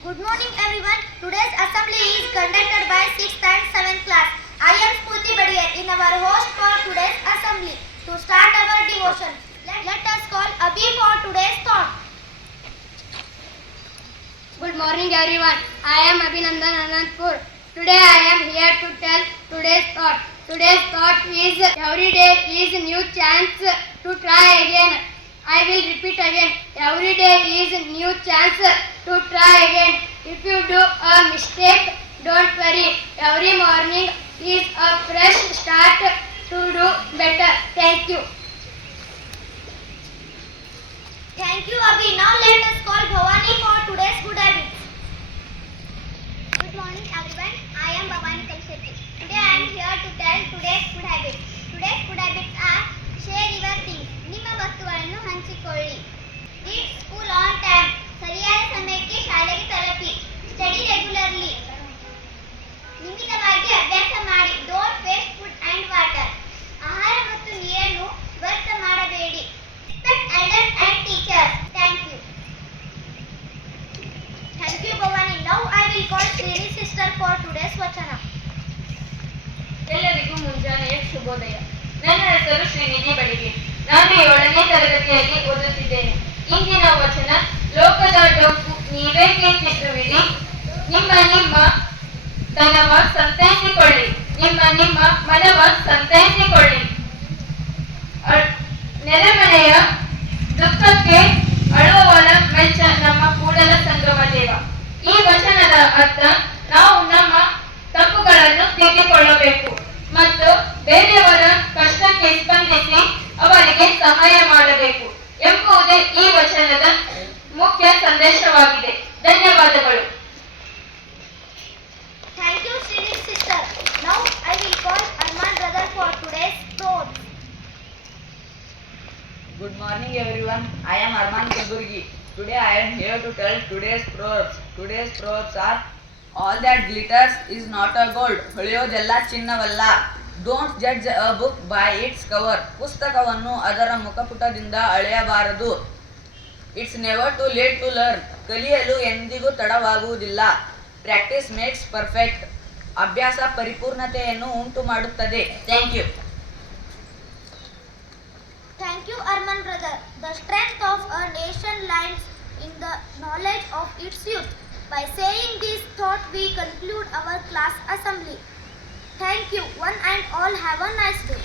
Good morning everyone. Today's assembly is conducted by 6th and 7th class. I am Spurti Badiyar in our host for today's assembly. To start our devotion, let us call Abhi for today's thought. Good morning everyone. I am Abhinandan Anandpur. Today I am here to tell today's thought. Today's thought is every day is a new chance to try again. I will repeat again. Every day is a new chance to try again. If you do a mistake, don't worry. Every morning is a fresh start to do better. Thank you. Thank you Abhi. Now let us call Bhavani for today's good habits. Good morning everyone. I am Bhavani Kalshetty. Today I am here to tell today's good habits. Today's good habits are share your things. ನಿಮ್ಮ ವಸ್ತುಗಳನ್ನು ಹಂಚಿಕೊಳ್ಳಿ. Read school on time. ಸರಿಯಾದ ಸಮಯಕ್ಕೆ ಶಾಲೆಗೆ ತಲುಪಿ. Study regularly. ನಿಯಮಿತವಾಗಿ ಅಭ್ಯಾಸ ಮಾಡಿ. Don't waste food and water. ಆಹಾರ ಮತ್ತು ನೀರನ್ನು ವ್ಯರ್ಥ ಮಾಡಬೇಡಿ. Respect elders and teachers. Thank you. Thank you Bhavani. Now I will call Srini sister for today's vachana. ಎಲ್ಲರಿಗೂ ಮುಂಜಾನೆಯ ಶುಭೋದಯ. ನನ್ನ ಹೆಸರು ಶ್ರೀನಿಧಿ ಬಡಿಗೆ. ನಾನು 7ನೇ ತರಗತಿಯಲ್ಲಿ ಓದುತ್ತಿದ್ದೇನೆ. ಇಂದಿನ ವಚನ, ಲೋಕದ ಡೊಂಕು ನೀವೇಕೆ ತಿನ್ನುವಿರಿ, ನಿಮ್ಮ ತನವ ಸಂತೈಸಿಕೊಳ್ಳಿ, ನಿಮ್ಮ ಮನವ ಸಂತೈಸಿಕೊಳ್ಳಿ. ನೆರೆಮನೆಯ ದುಃಖಕ್ಕೆ ಅಳುವವರ ಮೆಚ್ಚ ನಮ್ಮ ಕೂಡಲ ಸಂಗಮ ದೇವ. ಈ ವಚನದ ಅರ್ಥ, ನಾವು ನಮ್ಮ ತಪ್ಪುಗಳನ್ನು ತಿದ್ದಿಕೊಳ್ಳಬೇಕು ಮತ್ತು ಬೇರೆಯವರ ಕಷ್ಟಕ್ಕೆ ಸ್ಪಂದಿಸಿ ಅವರಿಗೆ ಸಹಾಯ ಮಾಡಬೇಕು ಎಂಬುದೇ ಈ ವಚನದ ಮುಖ್ಯ ಸಂದೇಶವಾಗಿದೆ. ಧನ್ಯವಾದಗಳು. Thank you Srini sister. Now I will call Arman brother for today's thought. Good morning everyone. I am Arman Kudurgi. Today I am here to tell today's proverbs. Today's proverbs are: all that glitters is not a gold. ಹೊಳೆಯೋದೆಲ್ಲ ಚಿನ್ನವಲ್ಲ. Don't judge a book by its cover. ಪುಸ್ತಕವನ್ನು ಅದರ ಮುಖಪುಟದಿಂದ ಅಳೆಯಬಾರದು. It's never too late to learn. ಕಲಿಯಲು ಎಂದಿಗೂ ತಡವಾಗುವುದಿಲ್ಲ. Practice makes perfect. ಅಭ್ಯಾಸ ಪರಿಪೂರ್ಣತೆಯನ್ನು ಉಂಟು ಮಾಡುತ್ತದೆ. Thank you. Thank you Arman brother. The strength of a nation lies in the knowledge of its youth. By saying this thought we conclude our class assembly. Thank you one and all. Have a nice day.